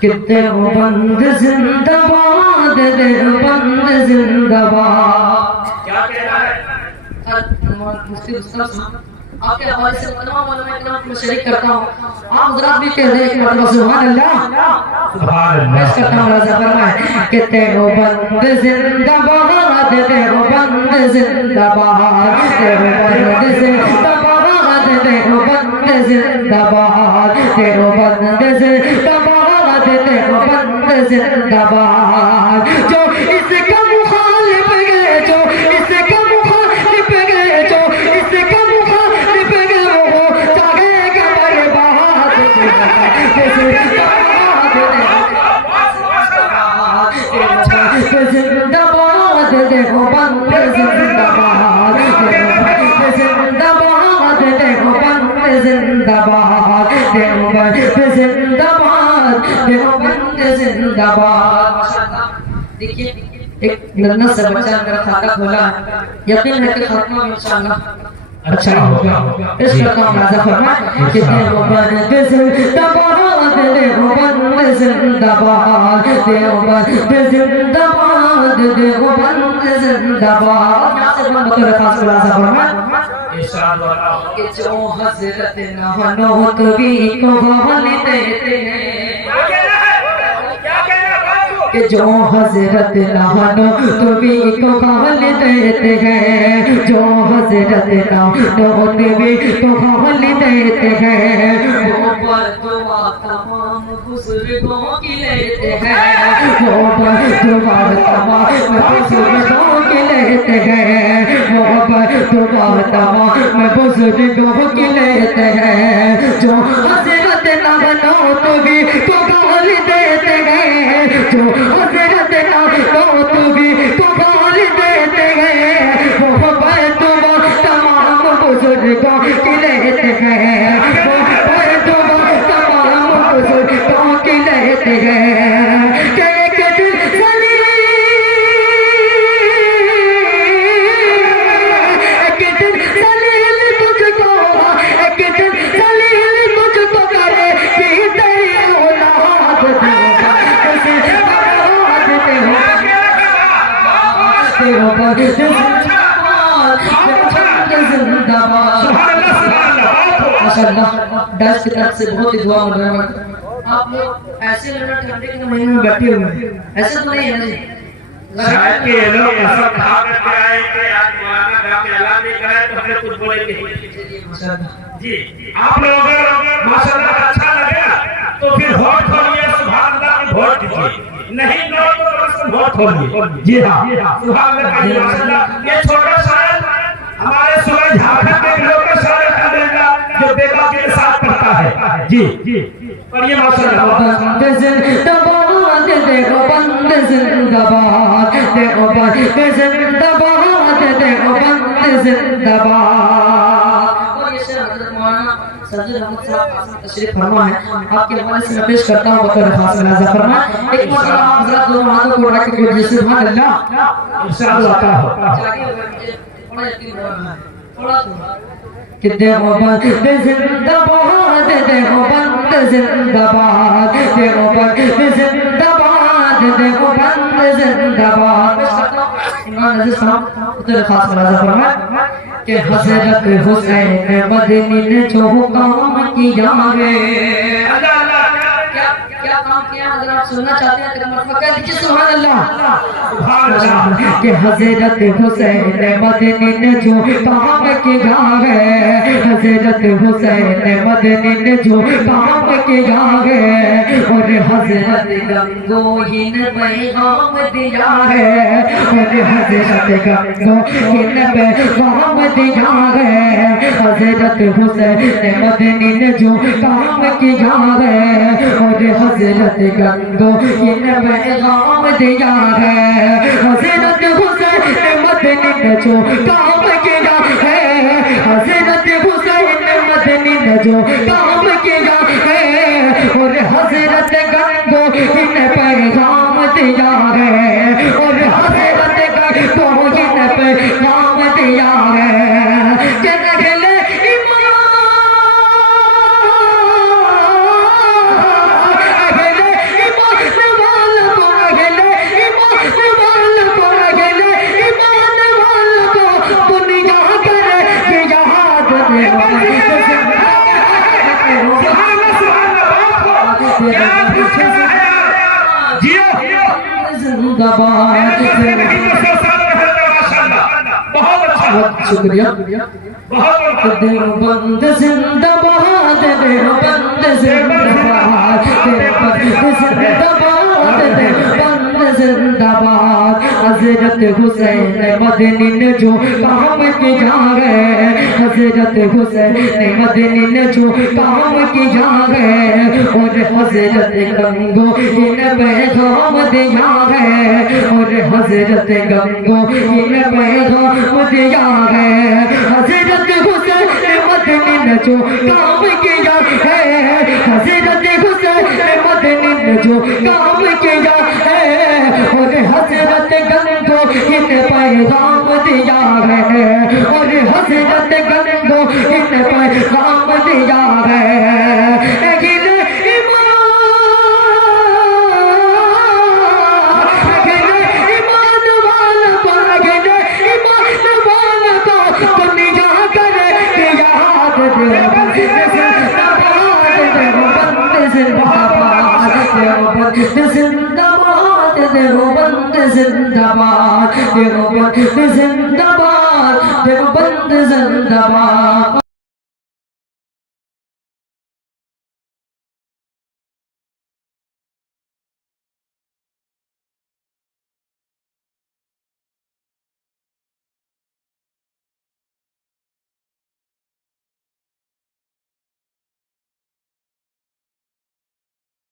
कि देवबंद जिंदाबाद, देवबंद जिंदाबाद। क्या कहना है? मुफ्ती उस्ताद आपके हवाले से तमाम उलमा इकराम को शरीक करता हूँ। आप हज़रात भी कह रहे हैं कि मतलब सुभान अल्लाह, सुभान पेश अल्लाह। करता हूँ। राजा फरमाए कि देवबंद जिंदाबाद, देवबंद जिंदाबाद, देवबंद जिंदाबाद, देवबंद जिंदाबाद, देवबंद जिंदाबाद, देवबंद जिंदाबाद। जो इसका मुखालिफ है, जो इसका मुखालिफ है, जो इसका मुखालिफ है, वो जाएगा बर्बाद। जिंदाबाद, देवबंद जिंदाबाद, जिंदाबाद, देवबंद जिंदाबाद, देवबंद जिंदाबाद, देवबंद जिंदाबाद। देखिए एक नन्हा सा बच्चा मेरा खाता खोला है, यकीन है कि खत्म इंशाअल्लाह अच्छा होगा। इस प्रकार राजा फरमाए कि देवबंद जिंदाबाद, देवबंद जिंदाबाद, देवबंद जिंदाबाद, देवबंद जिंदाबाद। यहाँ से बंद कर खास राजा फरमाए इरशाद वाला कि जो हज़रत नहनोतवी को गाली देते हैं, कि जो हज़रत नहनोतवी को गाली देते हैं, जो हज़रत नहनोतवी को गाली देते हैं, वो बरदुआ तमाम बुजुर्गों की लेते हैं, वो बरदुआ तमाम बुजुर्गों की लेते हैं, वो बरदुआ तमाम बुजुर्गों की लेते हैं। जो हज़रत नहनोतवी को गाली देते हैं, जो हज़रत नहनोतवी को गाली देते हैं, वो बरदुआ तमाम बुजुर्गों की लेते हैं, वो बरदुआ तमाम बुजुर्गों की लेते हैं। दस की तरफ से बहुत ही दुआ मिल रहा है। आप लोग ऐसे मिनट ठंडे के महीने में बैठे हुए हैं, ऐसे तो नहीं है ना जी? शायद के ये लोग ऐसा कहा करते आए कि आज मौलाना का ऐलान नहीं कराए तो हमने कुछ बोलेंगे जी। आप लोग अगर माशाअल्लाह अच्छा लगेगा तो फिर वोट खोलिए, सुभान अल्लाह की वोट दीजिए, नहीं लो तो बस वोट खोलिए। जी हाँ, सुभान अल्लाह का माशाअल्लाह। ये छोटा शायर हमारे सूरज झारखंड के लोग का शायर का देगा जो बेटा के साथ पढ़ता है। जी पढ़िए माशाअल्लाह। देवबंद जिंदाबाद, देवबंद जिंदाबाद, देवबंद जिंदाबाद, देवबंद जिंदाबाद। और ये शेर हज़रत मौलाना सज्जद अहमद साहब तशरीफ फरमा है, आपके हवाले से मैं पेश करता हूँ। बतौर खास राजा फरमा एक मरतबा आप हज़रत दोनों हाथों को उठा के बोलिए सुभान अल्लाह। इंशाअल्लाह थोड़ा कि देवबंद जिंदाबाद, देवबंद जिंदाबाद, देवबंद जिंदाबाद, देवबंद जिंदाबाद। इमाम नज़ीर साहब उधर खास राजा फरमाए कि हज़रत हुसैन मदनी ने जो काम किया है, क्या काम किया अगर आप सुनना चाहते हैं तो मरतबा कह दीजिए सुभान अल्लाह। कि हज़रत हुसैन मदनी ने जो काम किया है, हज़रत हुसैन मदनी ने जो काम किया है, और हज़रत गंगोही ने पैगाम दिया है, और हज़रत गंगोही ने पैगाम दिया है, हज़रत हुसैन मदनी ने जो काम किया है, और हज़रत गंगोही ने पैगाम दिया है, हज़रत हुसैन मदनी ने जो काम किया है, हज़रत हुसैन मदनी ने जो काम किया है, और हज़रत गंगोही ने पैगाम दिया है, और हज़रत गंगोही ने पैगाम दिया है। जियो जिंदाबाद बहुत अच्छा शुक्रिया बहुत देवबंद जिंदाबाद देवबंद जिंदाबाद देवबंद जिंदाबाद देवबंद जिंदाबाद हजरत हुसैन मदनी ने जो काम किया है हजरत हुसैन मदनी ने जो काम किया है और हजरत गंगो इन पैगाम दिया है और हजरत गंगो इन पैगाम दिया है हजरत हुसैन मदनी ने जो काम किया है हजरत हुसैन मदनी ने जो काम किया है और हजरत गंगो इन पैगाम दिया है और हजरत गंगो इन पैगाम दिया है जिंदाबाद देवबंद जिंदाबाद देवबंद जिंदाबाद देवबंद जिंदाबाद